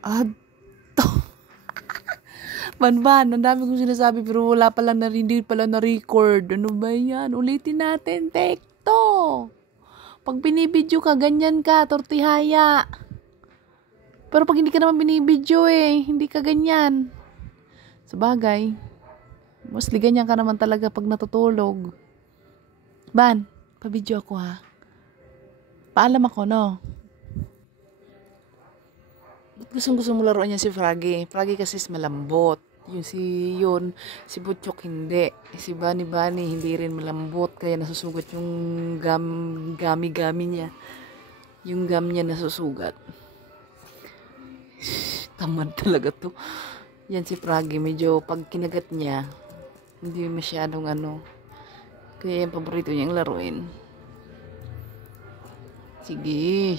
Ato. Banban, ang dami kong sinasabi pero wala pa lang hindi pala na-record. Ano ba yan? Ulitin natin. Take to. Pag binibidyo ka, ganyan ka, tortihaya. Pero pag hindi ka naman binibidyo hindi ka ganyan. Sabagay, mostly ganyan ka naman talaga pag natutulog. Ban, pabidyo ako ha. Paalam ako, no? Ba't gusto mo laruan niya si Froggy? Froggy kasi is malambot. Yun, si Butchok hindi. Si Bunny hindi rin malambot. Kaya nasusugat yung gami-gami niya. Yung gum niya nasusugat. Tamad talaga to. Yan si Froggy. Medyo pag kinagat niya, hindi masyadong Kaya yung paborito niyang laruin. Sige.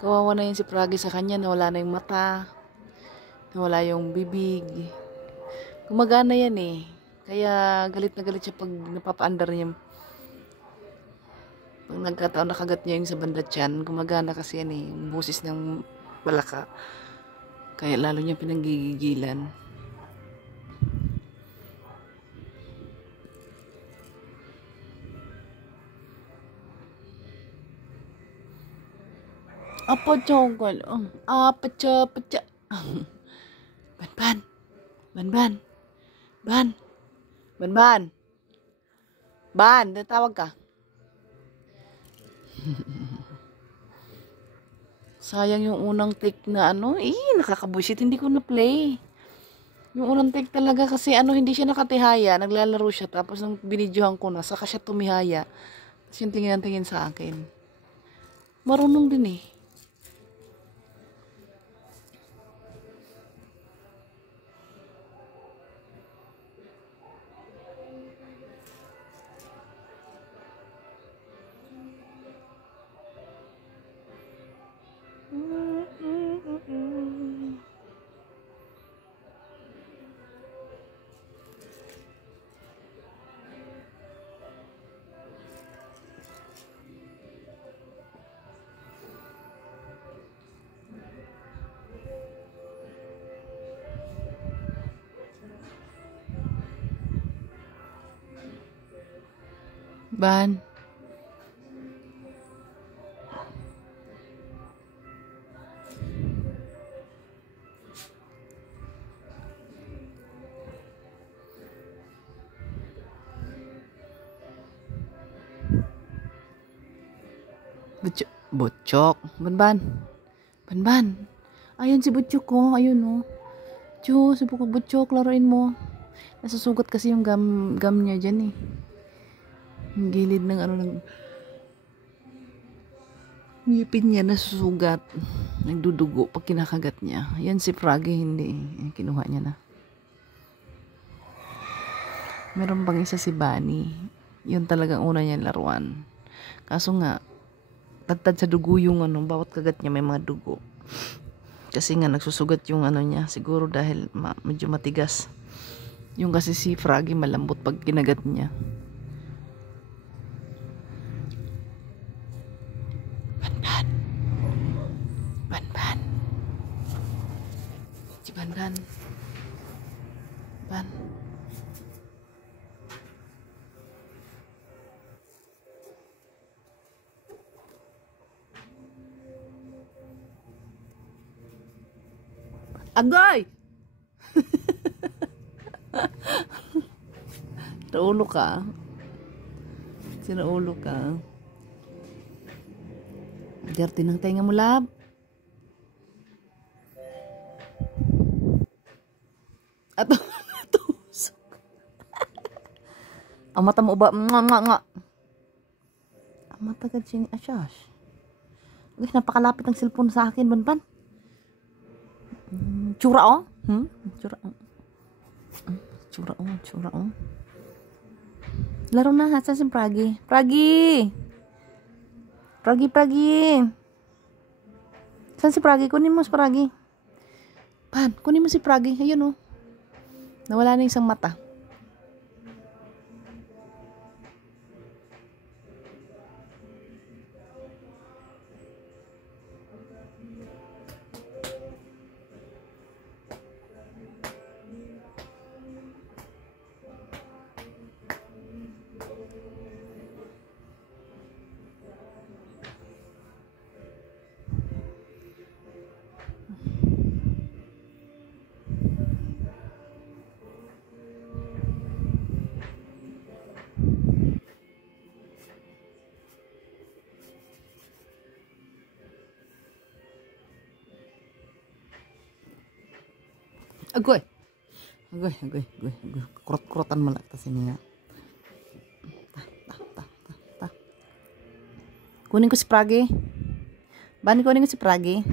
Kawawa na yun si Froggy sa kanya, nawala na yung mata, nawala yung bibig. Gumagana yan Kaya galit na galit siya pag napapaandar niya. Pag nagkataon nakagat niya yung sa banda tiyan, gumagana kasi yan yung busis ng balaka. Kaya lalo niya pinanggigigilan. Apa chokol? Apa cha. Ban, natawag ka. Sayang yung unang take na nakakabuisit, hindi ko na-play. Yung unang take talaga kasi hindi siya nakatihaya, naglalaro siya, tapos nung binidyohan ko na, saka siya tumihaya. Tapos yung tingin sa akin. Marunong din Ban. Butchok. Ban. Ayun si Butchok ko. Ayun si Butchok, laruin mo. Nasusugat kasi yung gum niya dyan Yung gilid ng ngipin niya nasusugat. Nagdudugo pag kinakagat niya. Yan si Froggy, hindi. Kinuha niya na. Meron pang isa si Bunny. Yun talagang una niya laruan. Kaso nga, tagtad sa dugo yung bawat kagat niya may mga dugo. Kasi nga nagsusugat yung niya. Siguro dahil medyo matigas. Yung kasi si Froggy malambot pag kinagat niya. Ban. Si Ban. Agay! Sinaulo ka. Dirty ng tenga mo, lab. Ato. Ang mata mo ba? Nga. Ang mata ka sini asyas. Uy, napakalapit ng cellphone sa akin, Banban. Tsura Tsura. Laro na, saan si Froggy? Froggy! Saan si Froggy? Kunin mo si Froggy. Pan, kunin mo si Froggy. Ayun nawala na isang mata. Agoy. Agoy. Kurot-kurotan malak tas ini ya. Tah. Kunin ko si Pragi. Bani kunin ko si Pragi.